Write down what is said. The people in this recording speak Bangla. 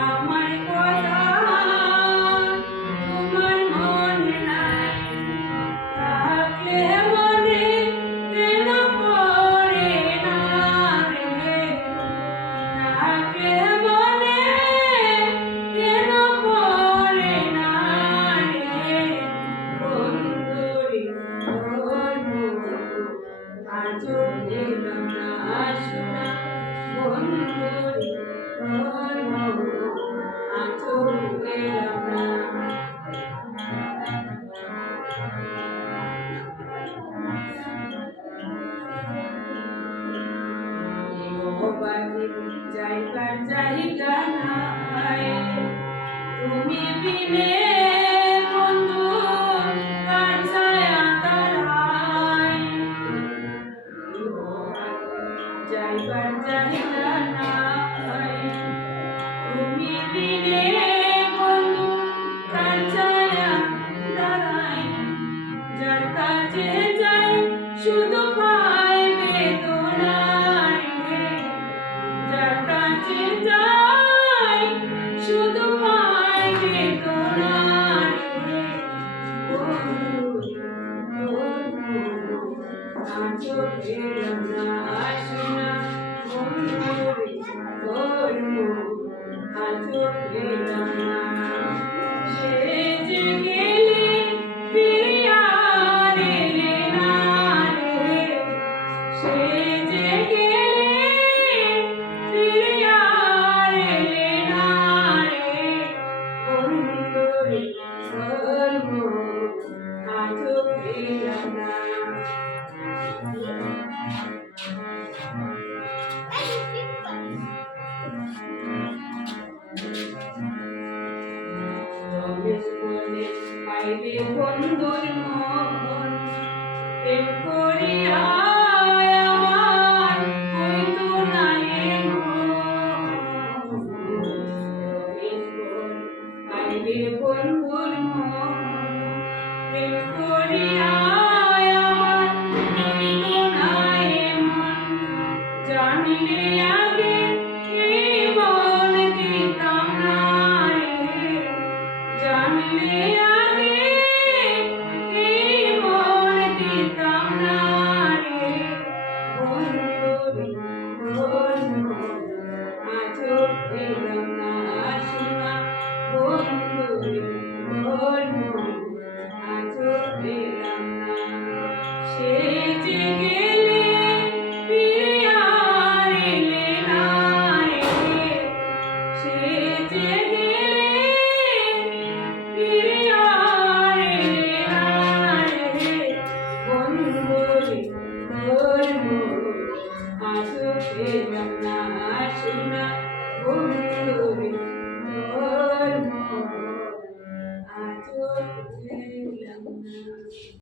আমার কথা তোমার মনে নাই, থাকলে মনে কেন পড়ে না রে, থাকলে মনে কেন পড়ে না রে, বন্ধুরে তোর মুখ আজও পেলাম না শোনা, বন্ধুরে তোর মুখ আজও পেলাম না। যাইবার জায়গা নাই, তুমি বিনে বন্ধু কার ছায়া দাঁড়ায়, যাইবার জায়গা নাই, তুমি বিনে বন্ধু কার ছায়া দাঁড়ায়, যার কাছে যাই শুধু পাই বেদনায় রে, যার কাছে যাই শুধু পাই বেদনায় রে, বন্ধুরে তোর মুখ আজও পেলাম না শোনা, বন্ধুরে তোর মুখ আজও পেলাম না। সে যে গেলে ফিরিয়া আর এলে না রে, সে যে গেলে ফিরিয়া আর এলে না রে, বন্ধুরে তোর মুখ আজও পেলাম না। পাইবে বন্ধুর মন প্রেম করিয়া আমার হইতো না এমন, পাইবে বন্ধুর মন প্রেম করিয়া আমার হইতো না এমন, জানলে আগে এই মন দিতাম না রে, জানলে আগে এই মন দিতাম না রে, বন্ধুরে তোর মুখ আজও পেলাম না শোনা, বন্ধুরে তোর মুখ আজও পেলাম না। সে যে গেলে ফিরে আর এলে না রে, সে যে গেলে ফিরে আর এলে না রে, বন্ধুরে তোর মুখ আজও পেলাম না শোনা, বন্ধুরে